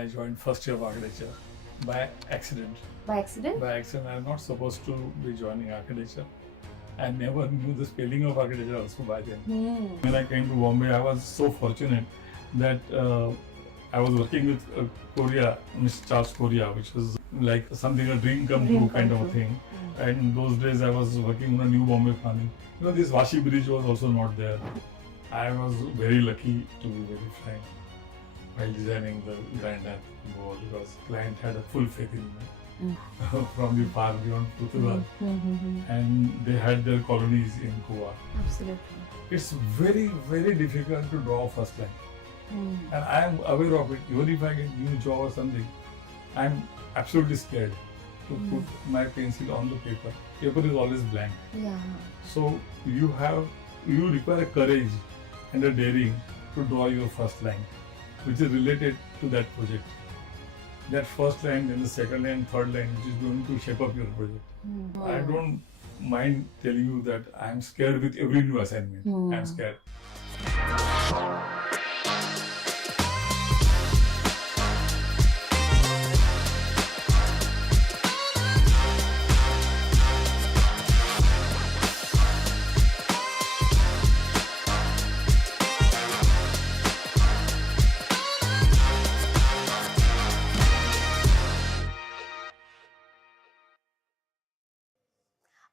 I joined first year of architecture by accident. By accident? By accident, I'm not supposed to be joining architecture. I never knew the spelling of architecture also by then. When I came to Bombay, I was so fortunate that I was working with Correa, Mr. Charles Correa, which was like something a dream come true kind of a thing. And in those days, I was working on a new Bombay planning. This Vashi bridge was also not there. I was very lucky to be very frank while designing the Grand Anthem wall because client had a full faith in me from the far beyond Portugal, and they had their colonies in Goa. Absolutely. It's very, very difficult to draw first line. And I am aware of it. Even if I get new job or something, I am absolutely scared to put my pencil on the paper. Paper is always blank. Yeah. So you require a courage and a daring to draw your first line, which is related to that project. That first line, then the second line, third line, which is going to shape up your project. I don't mind telling you that I am scared with every new assignment. I am scared.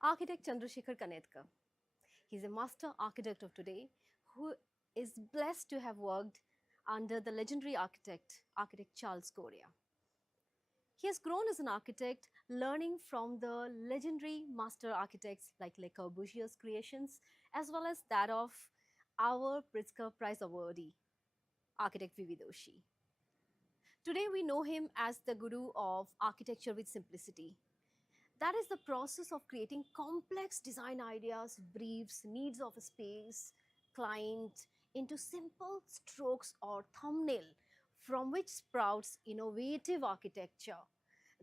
Architect Chandrashekhar Kanetkar. He's a master architect of today who is blessed to have worked under the legendary architect Charles Correa. He has grown as an architect, learning from the legendary master architects like Le Corbusier's creations, as well as that of our Pritzker Prize awardee, architect Vividoshi. Today we know him as the guru of architecture with simplicity. That is the process of creating complex design ideas, briefs, needs of a space, client into simple strokes or thumbnail from which sprouts innovative architecture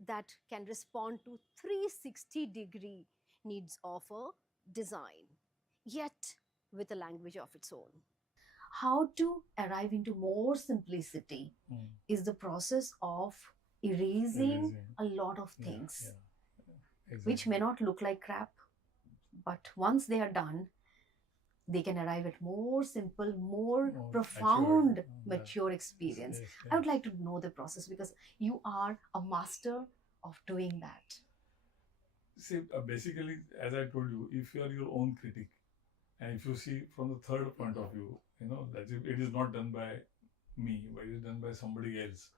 that can respond to 360-degree needs of a design, yet with a language of its own. How to arrive into more simplicity is the process of erasing a lot of things. Exactly. Which may not look like crap, but once they are done, they can arrive at more simple, more profound, mature experience. Yes. I would like to know the process because you are a master of doing that. See, basically, as I told you, if you are your own critic, and if you see from the third point of view, that it is not done by me, but it is done by somebody else.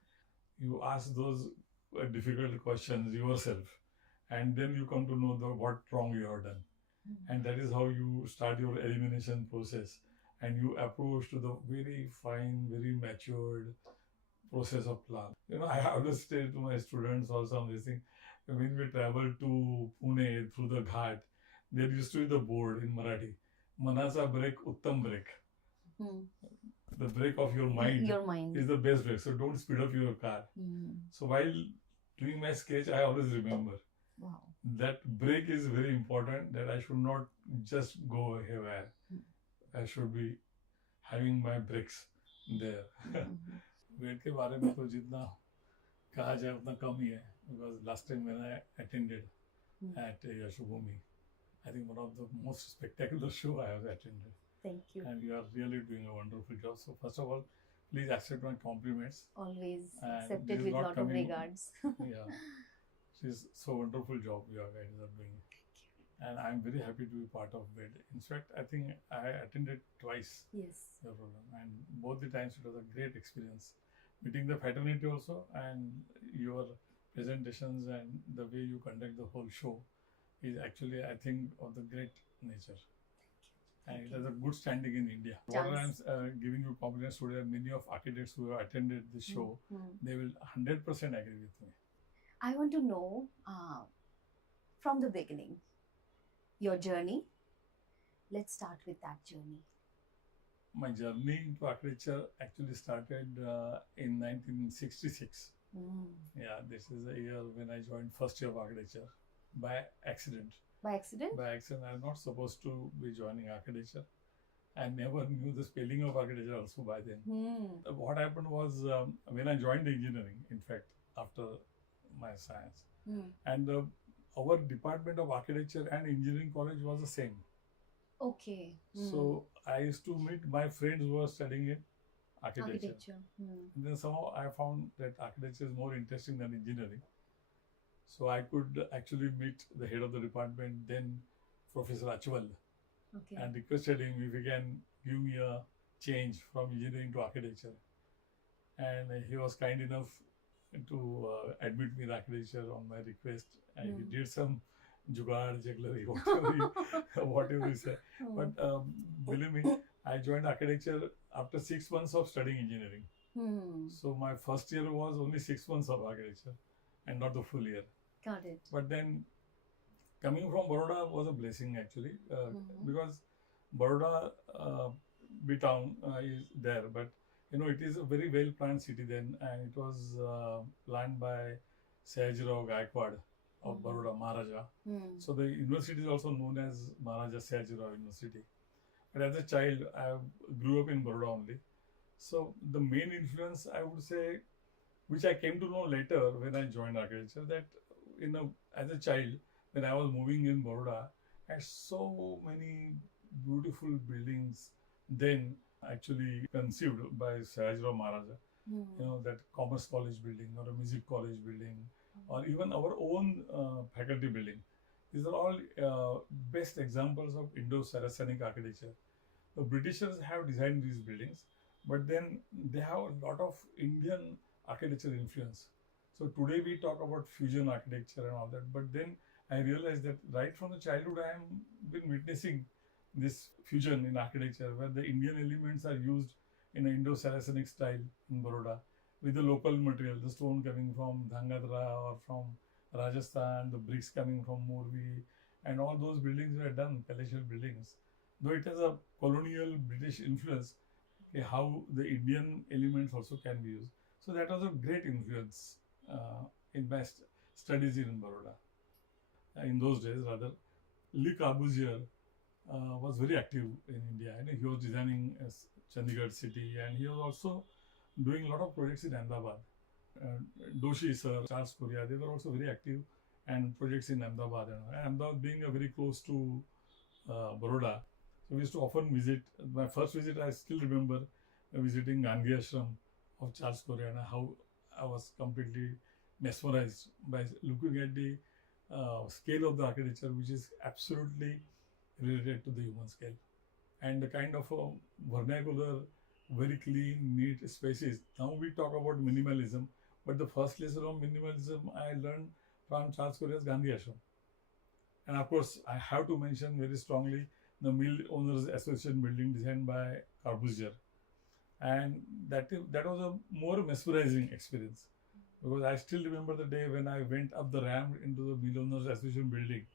You ask those difficult questions yourself, and then you come to know what wrong you have done. And that is how you start your elimination process, and you approach to the very fine, very matured process of plan. I always say to my students also on this thing, when we travel to Pune through the Ghat, there used to be the board in Marathi, Manasa brake, Uttam brake. The brake of your mind is the best brake, so don't speed up your car. So while doing my sketch, I always remember that brake is very important, that I should not just go haywire. I should be having my brakes there. Weight के बारे में तो जितना कहा जाए उतना कम ही है, because last time when I attended at Yashubhumi, I think one of the most spectacular show I have attended. Thank you. And you are really doing a wonderful job. So first of all, please accept my compliments. Always And accepted this is with not lot of coming- regards. Yeah, it's so wonderful job you guys are doing. Thank you. And I'm very happy to be part of it. In fact, I think I attended twice Yes. your program, and both the times it was a great experience. Meeting the fraternity also, and your presentations and the way you conduct the whole show is actually, I think, of the great nature. And it has a good standing in India. What I'm giving you compliments today, many of architects who have attended this show, they will 100% agree with me. I want to know from the beginning, your journey. Let's start with that journey. My journey into architecture actually started in 1966. Yeah, this is the year when I joined first year of architecture by accident. By accident? By accident, I'm not supposed to be joining architecture. I never knew the spelling of architecture also by then. Hmm. What happened was when I joined engineering, in fact, after my science, Hmm. and our department of architecture and engineering college was the same. Okay. Hmm. So I used to meet my friends who were studying in architecture. Architecture. Hmm. And then somehow I found that architecture is more interesting than engineering. So I could actually meet the head of the department, then Professor Achwal, Okay. and requested him if he can give me a change from engineering to architecture. And he was kind enough to admit me in architecture on my request. And he did some jugaad, jugglery, whatever he said. But believe me, I joined architecture after 6 months of studying engineering. So my first year was only 6 months of architecture and not the full year. Got it. But then coming from Baroda was a blessing actually, because Baroda B town is there, but it is a very well planned city then, and it was planned by Sayajirao Gaikwad of Baroda, Maharaja. So the university is also known as Maharaja Sayajirao University. But as a child, I grew up in Baroda only. So the main influence, I would say, which I came to know later when I joined architecture, that as a child, when I was moving in Baroda, I had so many beautiful buildings then actually conceived by Sayajirao Maharaja. That Commerce College building or a Music College building or even our own faculty building. These are all best examples of Indo-Saracenic architecture. The Britishers have designed these buildings, but then they have a lot of Indian architecture influence. So today we talk about fusion architecture and all that, but then I realized that right from the childhood I am been witnessing this fusion in architecture where the Indian elements are used in an Indo-Saracenic style in Baroda with the local material, the stone coming from Dhangadra or from Rajasthan, the bricks coming from Morbi, and all those buildings were done, palatial buildings. Though it has a colonial British influence, how the Indian elements also can be used. So that was a great influence in my studies in Baroda. In those days, rather, Corbusier was very active in India. He was designing Chandigarh city, and he was also doing a lot of projects in Ahmedabad. Doshi sir, Charles Correa, they were also very active and projects in Ahmedabad. And Ahmedabad being very close to Baroda, so we used to often visit. My first visit, I still remember visiting Gandhi Ashram of Charles Correa, and how I was completely mesmerized by looking at the scale of the architecture, which is absolutely related to the human scale, and the kind of vernacular, very clean, neat spaces. Now we talk about minimalism, but the first lesson of minimalism I learned from Charles Correa's Gandhi Ashram. And of course, I have to mention very strongly the Mill Owners Association building designed by Corbusier. And that was a more mesmerizing experience, because I still remember the day when I went up the ramp into the Mill Owners Association building,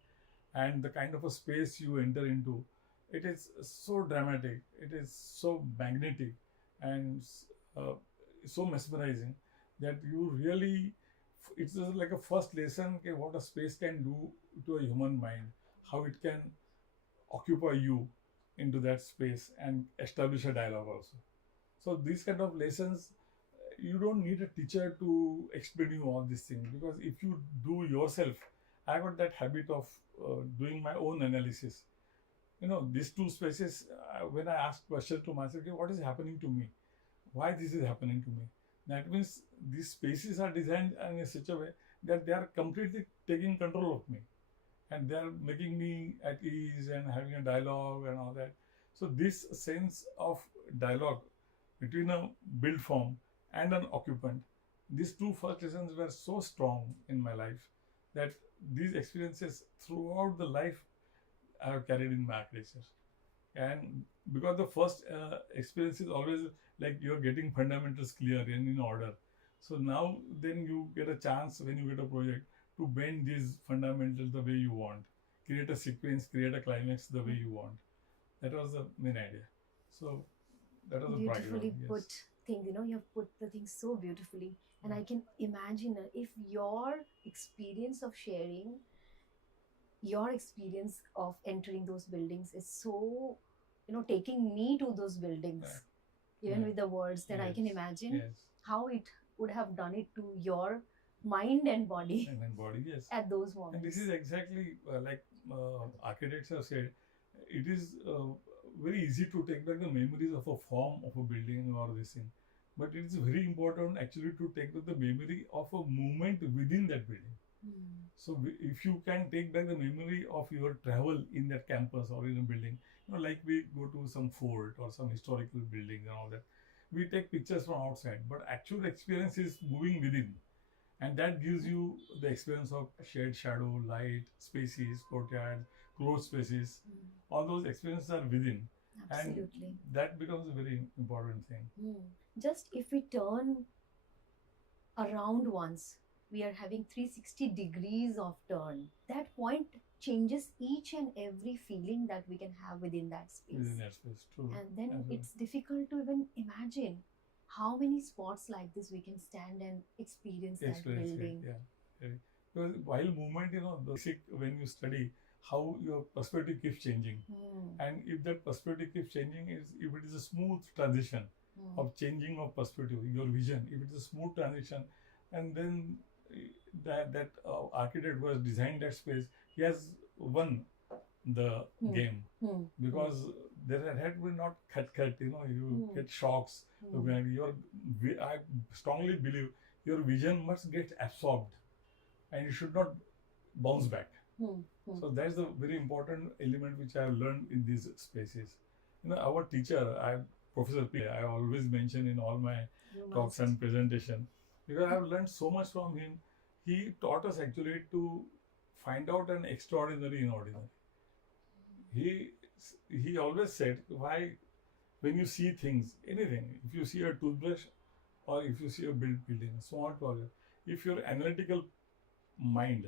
and the kind of a space you enter into. It is so dramatic, it is so magnetic, and uh, so mesmerizing that you really, it's just like a first lesson, okay, what a space can do to a human mind, how it can occupy you into that space and establish a dialogue also. So these kind of lessons, you don't need a teacher to explain you all these things, because if you do yourself, I got that habit of doing my own analysis. These two spaces, when I ask questions to myself, okay, what is happening to me? Why this is happening to me? That means these spaces are designed in such a way that they are completely taking control of me, and they are making me at ease and having a dialogue and all that. So this sense of dialogue between a build form and an occupant, these two first lessons were so strong in my life that these experiences throughout the life I have carried in my architecture. And because the first experience is always like you're getting fundamentals clear and in order. So now then you get a chance when you get a project to bend these fundamentals the way you want, create a sequence, create a climax the way you want. That was the main idea. So that was the Beautifully background. put Yes. thing. You have put the thing so beautifully, and I can imagine if your experience of sharing your experience of entering those buildings is so taking me to those buildings, even Yeah. with the words, then I can Yes. imagine Yes. how it would have done it to your mind and body And then body, yes. at those And this moments. is exactly like architects have said, it is very easy to take back the memories of a form of a building or this thing. But it is very important actually to take back the memory of a movement within that building. So if you can take back the memory of your travel in that campus or in a building, like we go to some fort or some historical building and all that, we take pictures from outside, but actual experience is moving within. And that gives you the experience of shade, shadow, light, spaces, courtyard, closed spaces. All those experiences are within. Absolutely. And that becomes a very important thing. Just if we turn around once, we are having 360 degrees of turn. That point changes each and every feeling that we can have within that space. Within that space, true. And then Absolutely. it's difficult to even imagine how many spots like this we can stand and experience that building. Yeah. Very. Because while movement, the basic when you study how your perspective keeps changing, and if that perspective keeps changing, if it is a smooth transition of changing of perspective, your vision, if it is a smooth transition, and then that architect who has designed that space, he has won the game, because there had been not cut, you get shocks. I strongly believe your vision must get absorbed and it should not bounce back. So that's the very important element which I have learned in these spaces. Our teacher, Professor P, I always mention in all my talks and presentation, because I have learned so much from him. He taught us actually to find out an extraordinary in ordinary. He always said, why, when you see things, anything, if you see a toothbrush or if you see a building, a small project, if your analytical mind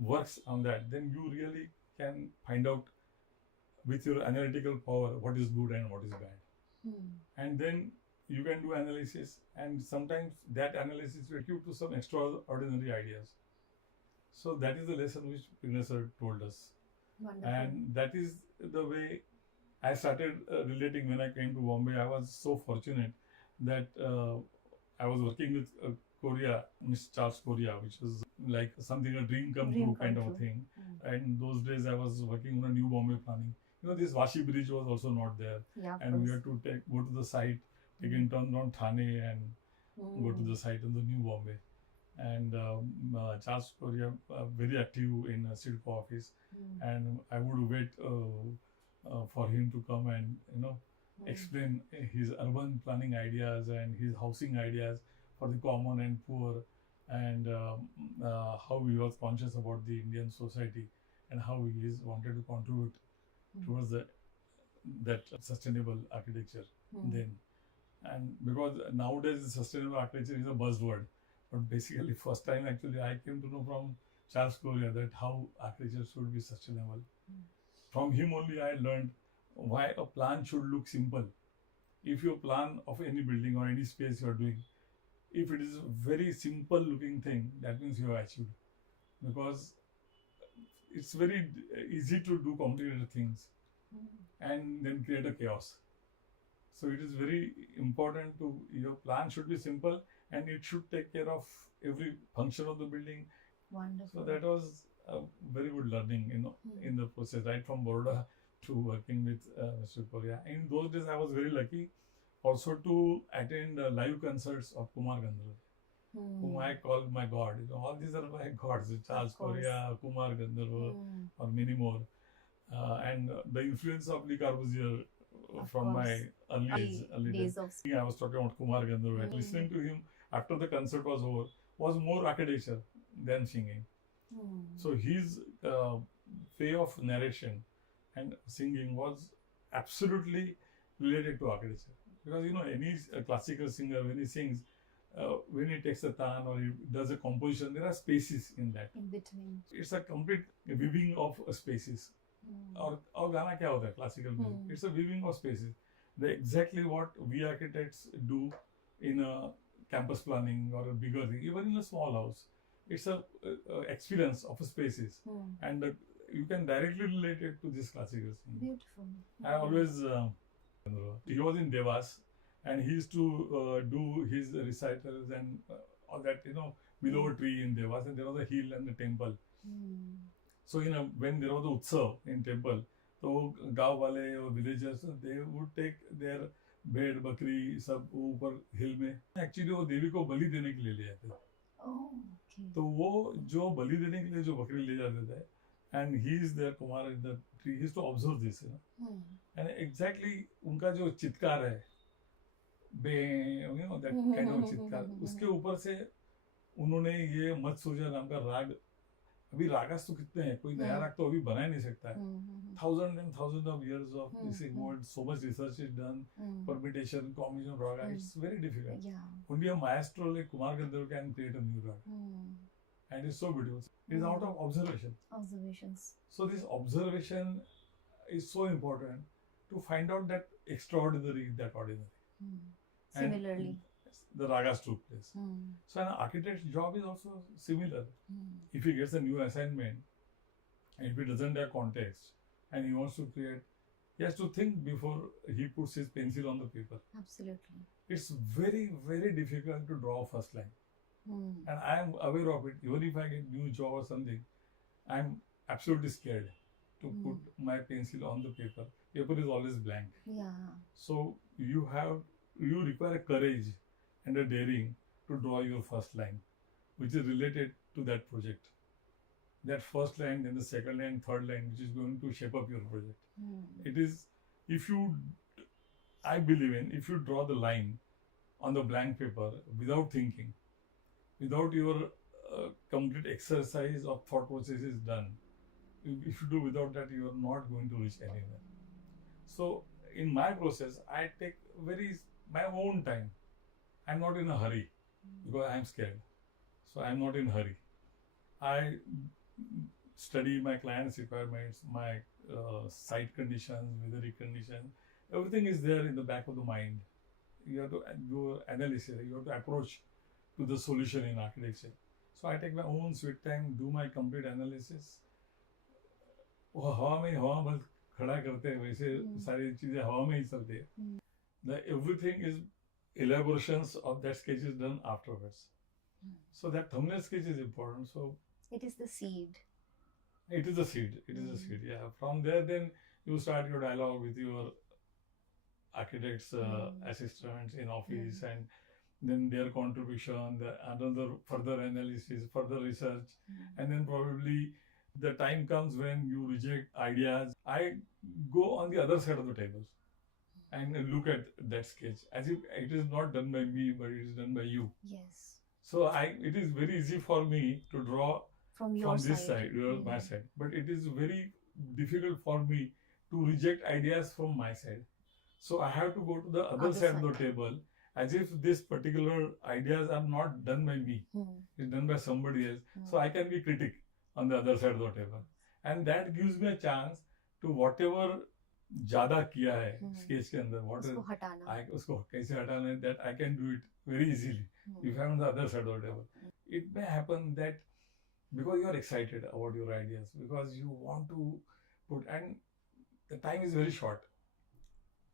works on that, then you really can find out with your analytical power what is good and what is bad. And then you can do analysis, and sometimes that analysis will give to some extraordinary ideas. So that is the lesson which Pigner sir told us. Wonderful. And that is the way I started relating when I came to Bombay. I was so fortunate that I was working with Correa, Mr. Charles Correa, which was like something a dream come true kind of a thing. And those days I was working on a new Bombay planning. This Vashi bridge was also not there. Yeah, and we had to go to the site, take a turn on Thane and go to the site in the new Bombay. And Charles Correa, very active in Sidco office, and I would wait for him to come and explain his urban planning ideas and his housing ideas for the common and poor, and how he was conscious about the Indian society and how he wanted to contribute towards that sustainable architecture then. And because nowadays sustainable architecture is a buzzword, but basically first time actually I came to know from Charles Correa that how architecture should be sustainable. From him only I learned why a plan should look simple. If your plan of any building or any space you are doing, if it is a very simple looking thing, that means you have achieved. Because it's very easy to do complicated things and then create a chaos. So it is very important to, your plan should be simple and it should take care of every function of the building. Wonderful. So that was a very good learning, in the process, right from Baroda to working with Mr. Correa. In those days, I was very lucky also to attend live concerts of Kumar Gandharva, whom I call my god. All these are my gods: Charles Correa, Kumar Gandharva, or many more. And the influence of Lee Corbusier from my early days. I was talking about Kumar Gandharva. Listening to him after the concert was over was more architecture than singing. So his way of narration and singing was absolutely related to architecture. Because any classical singer, when he sings, when he takes a tan or he does a composition, there are spaces in that. In between. It's a complete weaving of spaces. Or Gana kya hota hai, classical music. It's a weaving of spaces. Exactly what we architects do in a campus planning or a bigger thing, even in a small house. It's a experience of spaces, and you can directly relate it to this classical scene. Beautiful. I always, he was in Devas, and he used to do his recitals and all that, below a tree in Devas, and there was a hill and a temple. So, when there was a utsav in temple, so गांव वाले or villagers, they would take their भेड़ बकरी सब वो ऊपर हिल में actually वो देवी को बलि देने के लिए ले जाते थे. तो वो जो बलि देने के लिए जो बकरी ले जाते थे, and he is there, Kumar in the tree, he used to observe this, and exactly उनका जो चित्कार है, that kind of चित्कार, उसके ऊपर से उन्होंने ये मत्सूजा नाम का राग, अभी रागास तो कितने हैं, कोई नया राग तो अभी बना ही नहीं सकता है. Thousands and thousands of years of this involved, so much research is done, permutation, combination of raga, it's very difficult. Only a maestro like Kumar Gandharv can create a new raga. And it's so beautiful. It's out of observation. Observations. So this observation is so important to find out that extraordinary, that ordinary. And Similarly, the ragas took place. So an architect's job is also similar. If he gets a new assignment, and if he doesn't have context, and he wants to create, he has to think before he puts his pencil on the paper. Absolutely. It's very, very difficult to draw first line. And I am aware of it. Even if I get new job or something, I'm absolutely scared to put my pencil on the paper. Paper is always blank. So you require a courage and a daring to draw your first line, which is related to that project. That first line, then the second line, third line, which is going to shape up your project. It is, I believe if you draw the line on the blank paper without thinking, without your complete exercise of thought process is done, if you do without that, you are not going to reach anywhere. So in my process, I take my own time. I'm not in a hurry because I'm scared. So I'm not in a hurry. I study my client's requirements, my site conditions, weathering conditions. Everything is there in the back of the mind. You have to do analysis. You have to approach to the solution in architecture. So I take my own sweet time, do my complete analysis. वो हवा में हवा बस खड़ा करते हैं, वैसे सारी चीजें हवा में ही चलती है. The everything is elaborations of that sketch is done afterwards. So that thumbnail sketch is important. So it is the seed. It is a seed. It is a seed. Yeah. From there, then you start your dialogue with your architects, assistants in office, and then their contribution, another further analysis, further research, and then probably the time comes when you reject ideas. I go on the other side of the table and look at that sketch as if it is not done by me, but it is done by you. Yes. So it is very easy for me to draw from this side, my side, but it is very difficult for me to reject ideas from my side. So I have to go to the other side of the table, as if this particular ideas are not done by me, it's done by somebody else. So I can be critic on the other side of the table, and that gives me a chance to whatever ज़्यादा किया है sketch के अंदर, उसको कैसे हटाना है, that I can do it very easily if I'm on the other side of the table. It may happen that because you are excited about your ideas, because you want to put, and the time is very short.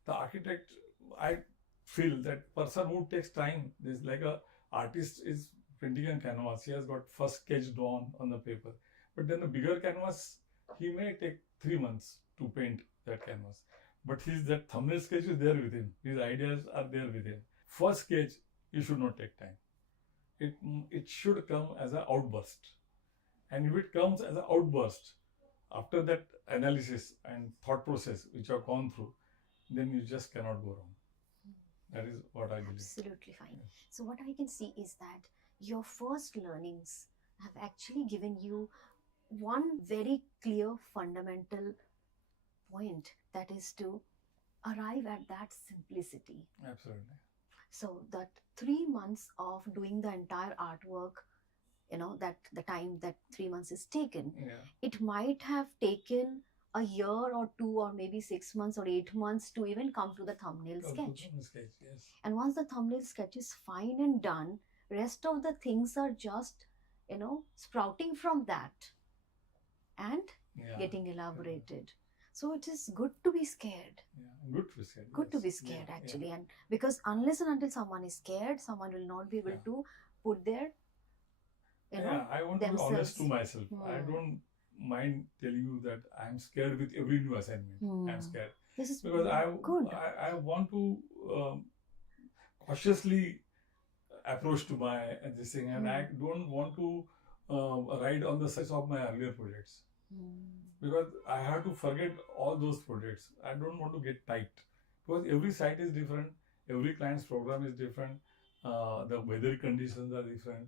The architect, I feel that person who takes time, there's like a artist is printing a canvas, he has got first sketch drawn on the paper, but then the bigger canvas, he may take 3 months to paint that canvas, but that thumbnail sketch is there with him, his ideas are there with him. First sketch, you should not take time. It should come as an outburst, and if it comes as an outburst after that analysis and thought process which you have gone through, then you just cannot go wrong. That is what I believe. Absolutely fine. So what I can see is that your first learnings have actually given you one very clear fundamental point, that is to arrive at that simplicity. Absolutely. So that 3 months of doing the entire artwork, that the time that 3 months is taken, it might have taken a year or 2 or maybe 6 months or 8 months to even come to the thumbnail sketch. Yes. And once the thumbnail sketch is fine and done, rest of the things are just, sprouting from that. And Yeah. getting elaborated. So it is good to be scared. Yeah. Good to be scared. Good to yes. be scared, Yeah, actually. And because unless and until someone is scared, someone will not be able Yeah. to put their, you Yeah. know, I want to be honest to themselves. myself. I Hmm. don't mind telling you that I'm scared with every new assignment. Hmm. I'm scared This is because good. I want to cautiously approach to my this thing, and I don't want to ride on the success of my earlier projects. Because I have to forget all those projects. I don't want to get tight because every site is different, every client's program is different, the weather conditions are different.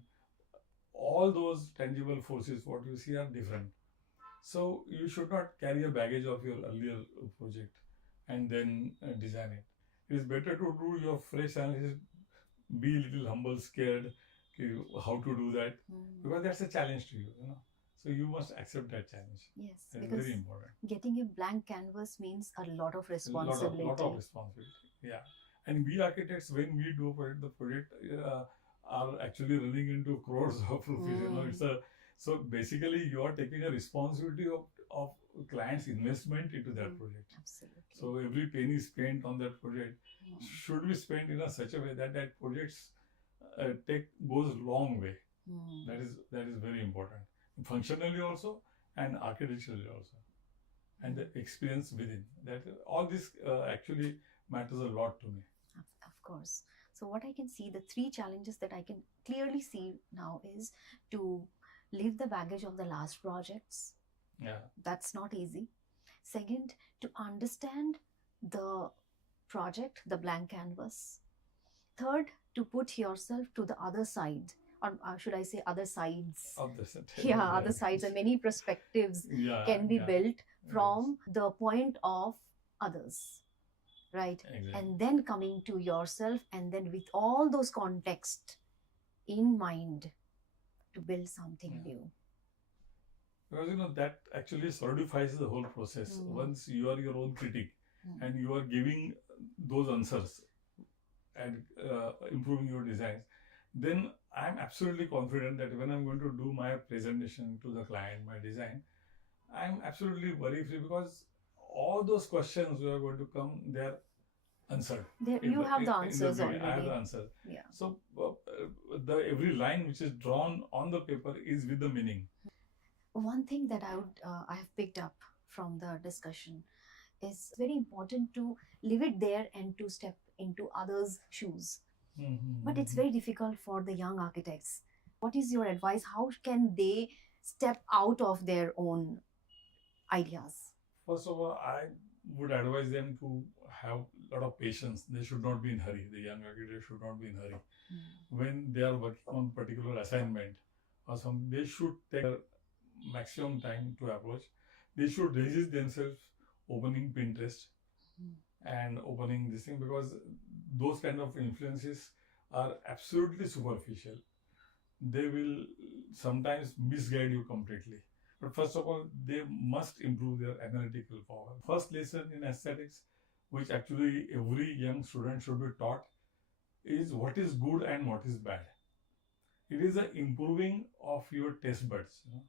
All those tangible forces, what you see, are different. So you should not carry a baggage of your earlier project and then design it. It is better to do your fresh analysis, be a little humble, scared, how to do that, because that's a challenge to you, you know. So you must accept that challenge. Yes, That is because very important. getting a blank canvas means a lot of Lot responsibility. of responsibility. Yeah, and we architects, when we do a project, the project are actually running into crores of rupees. You know, it's a so basically you are taking a responsibility of client's investment into that project. Absolutely. So every penny spent on that project should be spent in such a way that that project's goes long way. That is very important, functionally also and architecturally also, and the experience within that. All this actually matters a lot to me. Of course. So what I can see, the three challenges that I can clearly see now is to leave the baggage of the last projects. Yeah. That's not easy. Second, to understand the project, the blank canvas. Third, to put yourself to the other side, or should I say other sides? Other side. Yeah, other sides, and many perspectives can be built from the point of others, right? Exactly. And then coming to yourself, and then with all those context in mind to build something new. Because you know that actually solidifies the whole process. Once you are your own critic and you are giving those answers and improving your designs, then I'm absolutely confident that when I'm going to do my presentation to the client, my design, I'm absolutely worry free, because all those questions that are going to come, they're answered. You have the answers already. I have the answers. Yeah. So the every line which is drawn on the paper is with the meaning. One thing that I have picked up from the discussion is very important to leave it there and to step into others' shoes. But it's very difficult for the young architects. What is your advice? How can they step out of their own ideas? First of all, I would advise them to have a lot of patience. They should not be in hurry. The young architects should not be in hurry. When they are working on particular assignment or something, they should take maximum time to approach. They should resist themselves opening Pinterest and opening this thing, because those kind of influences are absolutely superficial. They will sometimes misguide you completely. But first of all, they must improve their analytical power. First lesson in aesthetics, which actually every young student should be taught, is what is good and what is bad. It is the improving of your taste buds. You know,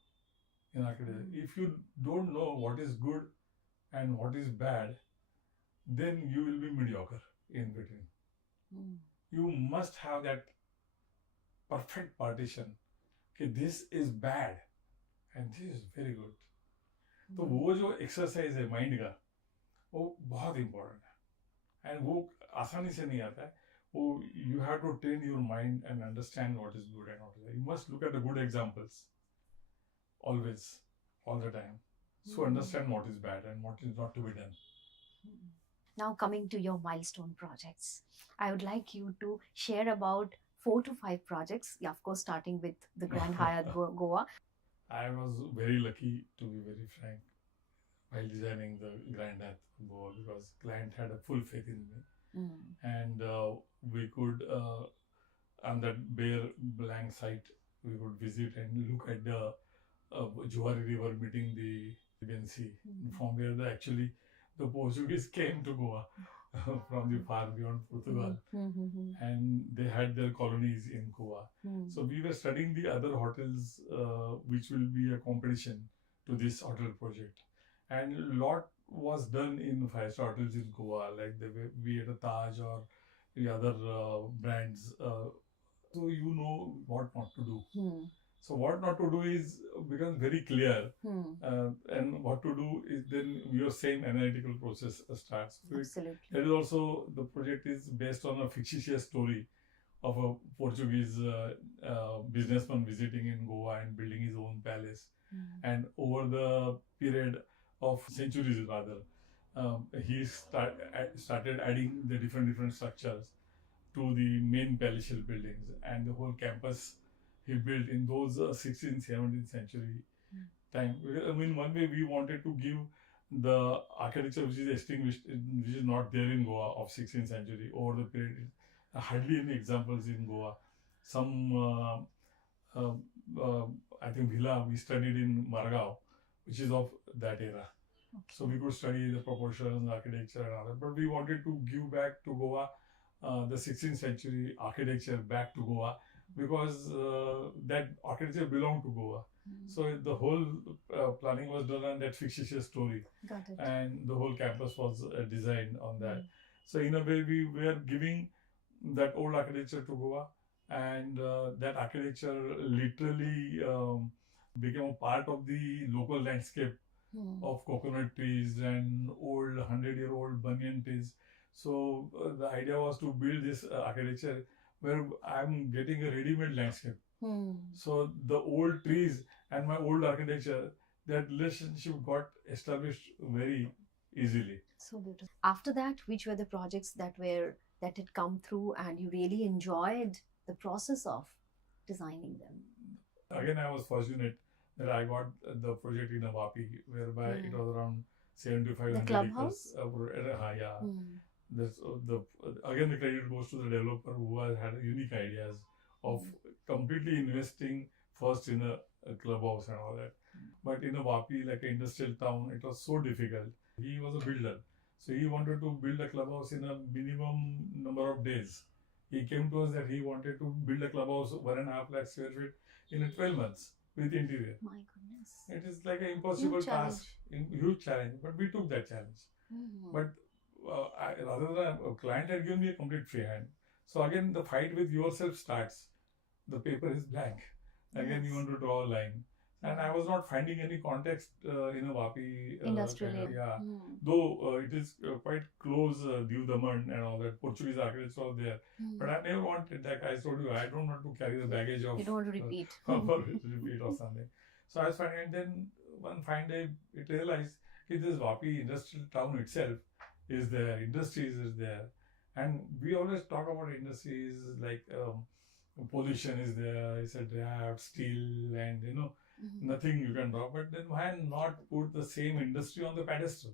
in architecture, if you don't know what is good and what is bad, then you will be mediocre in between. You must have that perfect partition. Okay, this is bad and this is very good. तो वो जो exercise है mind का, वो बहुत important है, and वो आसानी से नहीं आता है. वो you have to train your mind and understand what is good and what is, you must look at the good examples always, all the time, so understand what is bad and what is not to be done. Now coming to your milestone projects, I would like you to share about 4 to 5 projects. Yeah, of course, starting with the Grand Hyatt Goa. I was very lucky, to be very frank, while designing the Grand Hyatt Goa, because client had a full faith in me, and we could on that bare blank site, we could visit and look at the Juari River meeting the Arabian Sea. From where actually the Portuguese came to Goa from the far beyond Portugal, and they had their colonies in Goa. So we were studying the other hotels which will be a competition to this hotel project. And a lot was done in five-star hotels in Goa, like the way we had a Taj or the other brands. So you know what not to do. So what not to do is becomes very clear, and what to do is then your same analytical process starts. So Absolutely. that is also the project is based on a fictitious story of a Portuguese businessman visiting in Goa and building his own palace. And over the period of centuries, rather, he started adding the different structures to the main palatial buildings, and the whole campus he built in those 16th, 17th century time. I mean, one way we wanted to give the architecture which is extinguished, which is not there in Goa of 16th century over the period. Hardly any examples in Goa. Some, uh, uh, I think, villa we studied in Margao, which is of that era. So we could study the proportions, architecture, and all that. But we wanted to give back to Goa the 16th century architecture back to Goa, because that architecture belonged to Goa. So the whole planning was done on that fictitious story. Got it. And the whole campus was designed on that. So in a way, we were giving that old architecture to Goa, and that architecture literally became a part of the local landscape of coconut trees and old 100-year-old banyan trees. So the idea was to build this architecture where I'm getting a ready-made landscape. So the old trees and my old architecture, that relationship got established very easily. So beautiful. After that, which were the projects that had come through and you really enjoyed the process of designing them? Again, I was fortunate that I got the project in Vapi, whereby it was around 75 The clubhouse? Yeah. That's again, the credit goes to the developer who has had unique ideas of completely investing first in a clubhouse and all that. But in a Vapi, like an industrial town, it was so difficult. He was a builder, so he wanted to build a clubhouse in a minimum number of days. He came to us that he wanted to build a clubhouse 1.5 lakh square feet in 12 months with interior. My goodness. It is like an impossible task, huge challenge, but we took that challenge. But rather than a client had given me a complete free hand. So again, the fight with yourself starts. The paper is blank. Again, you want to draw a line. And I was not finding any context in a Vapi industrial area. Yeah. Though it is quite close, Diu Daman and all that, Portuguese architects are there. But I never wanted, like I told you, I don't want to carry the baggage of... You don't want to repeat. Repeat or something. So I was finding, and then one fine day, it realized that this Vapi industrial town itself is there, industries is there. And we always talk about industries like pollution is there, it's a draft, steel, and nothing you can draw. But then why not put the same industry on the pedestal?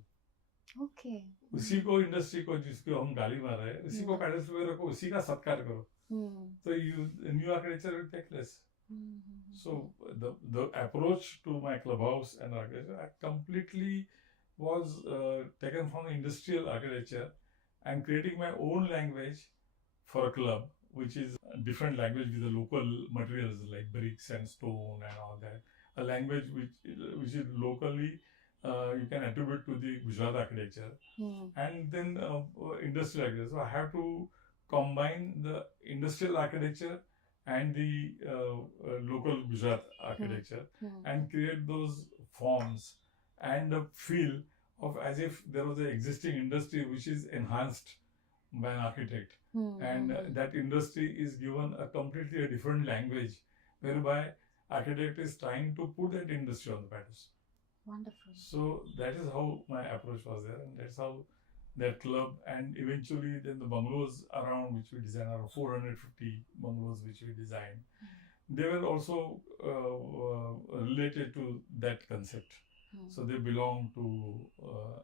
Okay. उसी को industry को जिसको हम गाली मार रहे हैं उसी को pedestal पे रखो, उसी का सत्कार करो. So new architecture will take less. So the approach to my clubhouse and architecture completely was taken from industrial architecture and creating my own language for a club, which is a different language with the local materials like bricks and stone and all that. A language which is locally you can attribute to the Gujarat architecture, and then industrial architecture. So I have to combine the industrial architecture and the local Gujarat architecture and create those forms and a feel of as if there was an existing industry which is enhanced by an architect. And that industry is given a completely different language, whereby architect is trying to put that industry on the pedestal. Wonderful. So that is how my approach was there, and that's how that club, and eventually then the bungalows around which we designed, around 450 bungalows which we designed, they were also related to that concept. So they belong to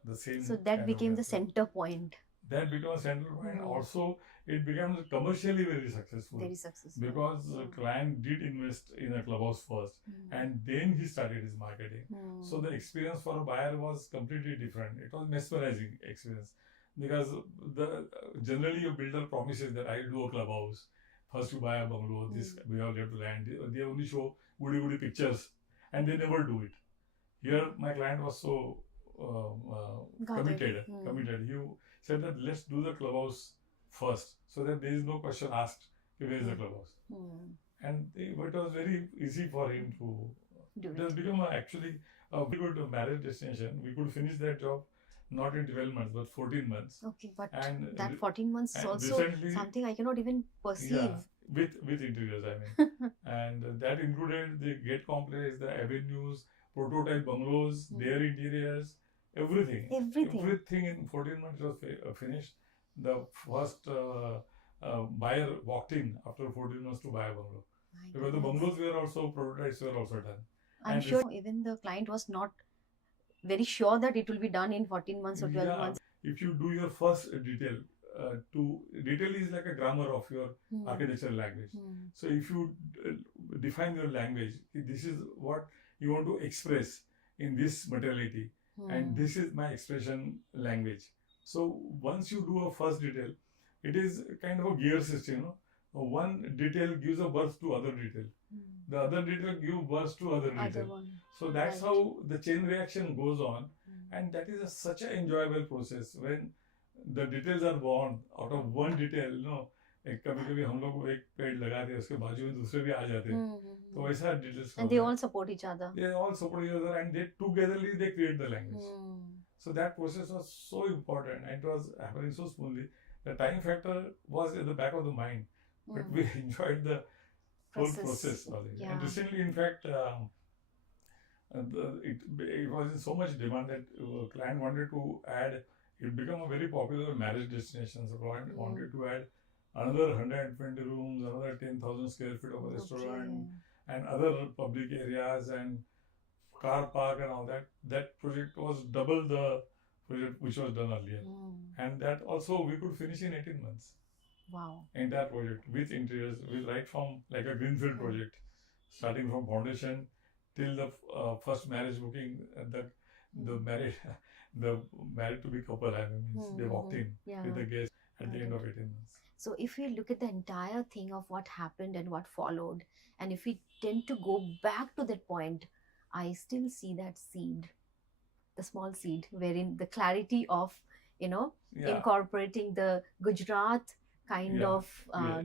the same. So that became the center point. That became a central point. Also, it became commercially very successful. Very successful. Because the client did invest in a clubhouse first, and then he started his marketing. So the experience for a buyer was completely different. It was mesmerizing experience, because generally a builder promises that I will do a clubhouse. First you buy a bungalow, this we have left land. They only show goody pictures, and they never do it. Here, my client was so Got it. committed. Hmm. Committed. He said that let's do the clubhouse first, so that there is no question asked where is the clubhouse. Hmm. And it was very easy for him to. Do It has it. become actually a very good marriage destination. We could finish that job not in 12 months but 14 months. Okay, but And that 14 months is and also recently, something I cannot even perceive. yeah, with interiors, I mean. And that included the gate complex, the avenues, prototype bungalows, their interiors, everything. Everything. In 14 months was finished. The first buyer walked in after 14 months to buy a bungalow. My Because the goodness. bungalows were also, prototypes were also done. I'm And sure even the client was not very sure that it will be done in 14 months or 12 Yeah, months. if you do your first detail, detail is like a grammar of your Hmm. architectural language. Hmm. So if you define your language, this is what you want to express in this materiality, and Hmm. this is my expression language. So once you do a first detail, it is kind of a gear system. You know? One detail gives a birth to other detail. Hmm. The other detail gives birth to other Other detail. one. So that's Right. how the chain reaction goes on. Hmm. And that is such an enjoyable process when the details are born out of one detail. You know, कभी कभी हम लोग एक पेड़ लगाते हैं उसके बाजू में दूसरे भी आ जाते हैं, तो वैसा details And they all support each other. they all support each other, and they togetherly they create the language. Hmm. So that process was so important, and it was happening so smoothly. The time factor was at the back of the mind, but Hmm. we enjoyed the whole Process. process of it. Yeah. And recently, in fact, it was in so much demand that client wanted to add. It became a very popular marriage destination. So client wanted to add another 120 rooms, another 10,000 square feet of a restaurant, and other public areas and car park and all that. That project was double the project which was done earlier, and that also we could finish in 18 months. Wow. Entire project with interiors, with right from like a greenfield project, starting from foundation till the first marriage booking, the married the married to be couple, I mean, they walked in with the guest at the end of 18 months. So if we look at the entire thing of what happened and what followed, and if we tend to go back to that point, I still see that seed, the small seed, wherein the clarity of, incorporating the Gujarat kind of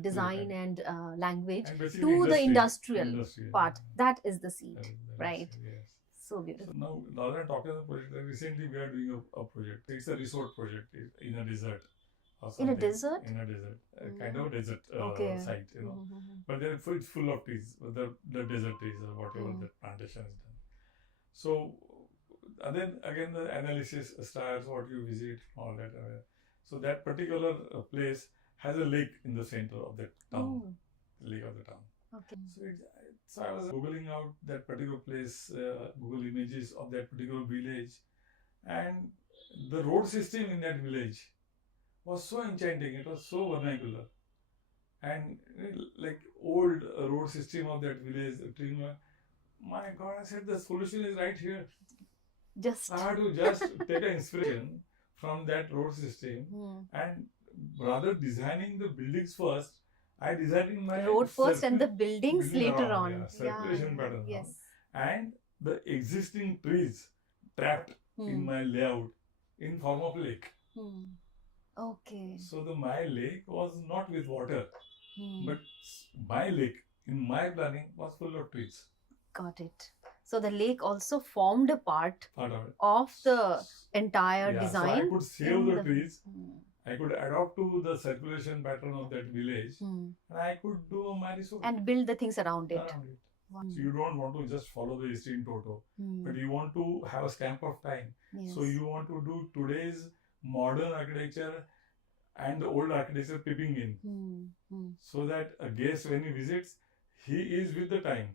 design and language And basically to the industrial part. yeah. That is the seed, That is right? yes. So beautiful. So now, rather than talking about the project, recently we are doing a project. It's a resort project in a desert. Or In a something. desert? In a desert. Kind of a desert Okay. site, you know. But then it's full of trees, the desert trees or whatever the plantation is done. So, and then again the analysis starts, what you visit, all that. So that particular place has a lake in the center of that town, lake of the town. Okay. So I was googling out that particular place, Google images of that particular village, and the road system in that village was so enchanting. It was so vernacular, and like old road system of that village. My God, I said the solution is right here. Just I had to just take an inspiration from that road system, and rather designing the buildings first, I designed my road first and the buildings later on. Yeah, circulation pattern. Yes. And the existing trees trapped in my layout in form of lake. Okay. So my lake was not with water, but my lake in my planning was full of trees. Got it. So the lake also formed a part of it. of the entire design. So I could save the trees. I could adapt to the circulation pattern of that village, and I could do my resort and build the things around it. Wow. So you don't want to just follow the history in toto, but you want to have a stamp of time. Yes. So you want to do today's modern architecture and the old architecture peeping in, so that a guest, when he visits, he is with the time.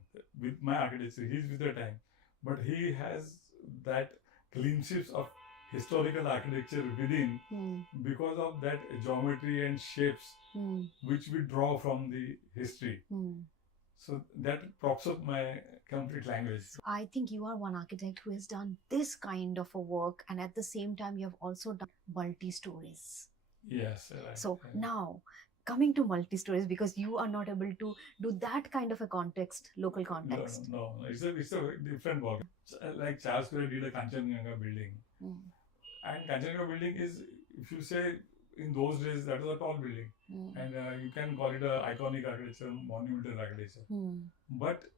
With my architecture, he is with the time, but he has that glimpses of historical architecture within because of that geometry and shapes which we draw from the history. So that props up my complete language. I think you are one architect who has done this kind of a work, and at the same time you have also done multi-stories. Yes. Right. So now, coming to multi-stories, because you are not able to do that kind of a context, local context. No, it's a different work. Like Charles Correa did a Kanchenjunga building, Mm. and Kanchenjunga building is, if you say in those days, that was a tall building, Mm. and you can call it a iconic architecture, monumental architecture. Mm. But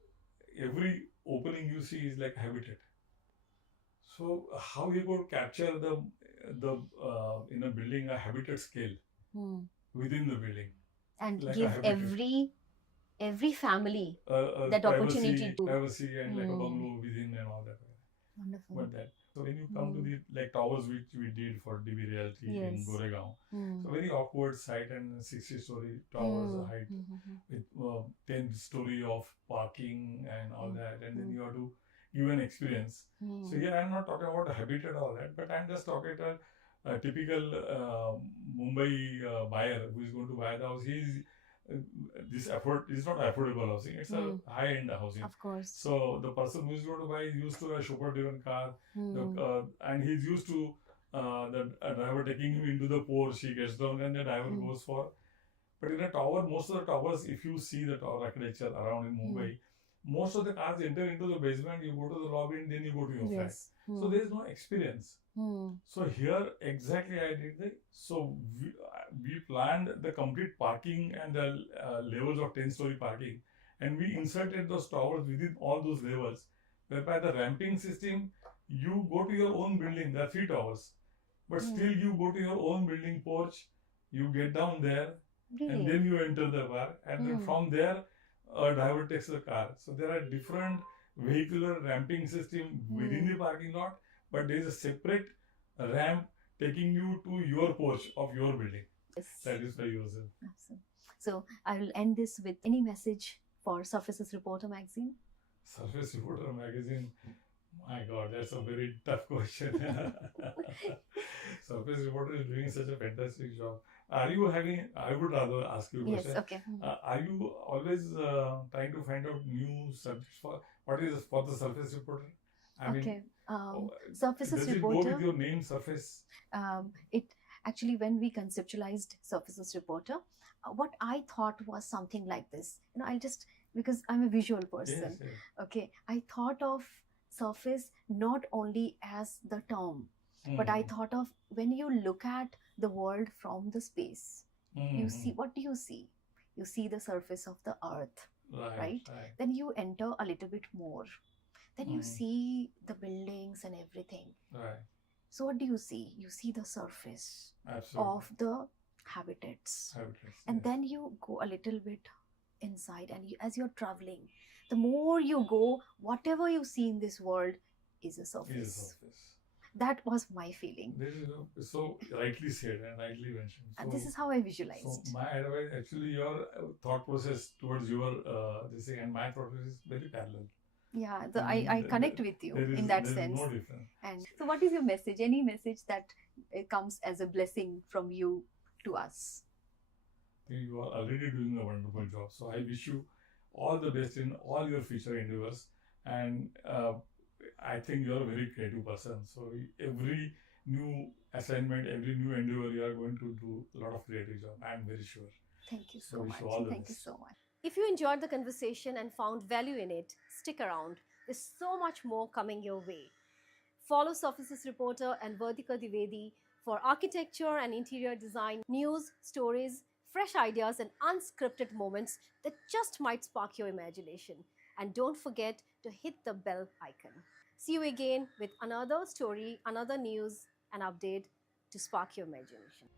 every opening you see is like habitat. So how you could capture the in a building a habitat scale Mm. within the building, And like a give habitat. every family that privacy, opportunity to. privacy and like a Mm. bungalow within and all that. Wonderful. But that, so when you come to the like towers which we did for DB Realty in Yes. Goregaon, Mm. so very awkward site and 60-story towers Mm. height Mhm. with 10 story of parking and all Mm. that, and then Mm. you have to give an experience. Mm. So here I'm not talking about habitat all that, but I'm just talking about a typical Mumbai buyer who is going to buy the house. This is not affordable housing. It's Mm. a high end housing. Of course. So the person who is going to buy is used to a chauffeur-driven car, Mm. and he's used to the driver taking him into the Porsche. He gets down, and the driver Mm. goes for. But in a tower, most of the towers, if you see the tower architecture around in Mumbai, most of the cars enter into the basement. You go to the lobby, and then you go to your flat. Yes. So there is no experience. Mm. So here exactly I did we planned the complete parking and the levels of 10-story parking, and we inserted those towers within all those levels, whereby the ramping system, you go to your own building, there are 3 towers, but still you go to your own building porch, you get down there, Really? and then you enter the park, and then from there a driver takes the car. So there are different vehicular ramping system within the parking lot, but there is a separate ramp taking you to your porch of your building. Yes. Satisfy yourself. Awesome. So I will end this with any message for Surfaces Reporter magazine. Surface Reporter magazine. My God, that's a very tough question. Surface Reporter is doing such a fantastic job. Are you having? I would rather ask you a Yes. question. Okay. Are you always trying to find out new subjects for what is for the Surface Reporter? I mean, Okay. Surfaces does it Reporter. go with your name, Surface? It actually, when we conceptualized Surfaces Reporter, what I thought was something like this. I'll just, because I'm a visual person. Yes. Okay, I thought of surface not only as the term, but I thought of when you look at the world from the space, you see, what do you see? You see the surface of the earth, right? Then you enter a little bit more. Then you see the buildings and everything. Right. So what do you see? You see the surface Absolutely. of the habitats. And then you go a little bit inside, and as you're traveling, the more you go, whatever you see in this world is a surface. That was my feeling. This is so rightly said and rightly mentioned. And this is how I visualized. So my advice, actually, your thought process towards your this thing and my thought process is very parallel. Yeah, I connect with you in that sense. No difference. And so, what is your message? Any message that comes as a blessing from you to us? You are already doing a wonderful job. So I wish you all the best in all your future endeavors. And I think you are a very creative person. So every new assignment, every new endeavor, you are going to do a lot of creative job. I am very sure. Thank you so So much. Thank you so much. If you enjoyed the conversation and found value in it, stick around. There's so much more coming your way. Follow Surfaces Reporter and Vertika Divedi for architecture and interior design, news, stories, fresh ideas, and unscripted moments that just might spark your imagination. And don't forget to hit the bell icon. See you again with another story, another news, and update to spark your imagination.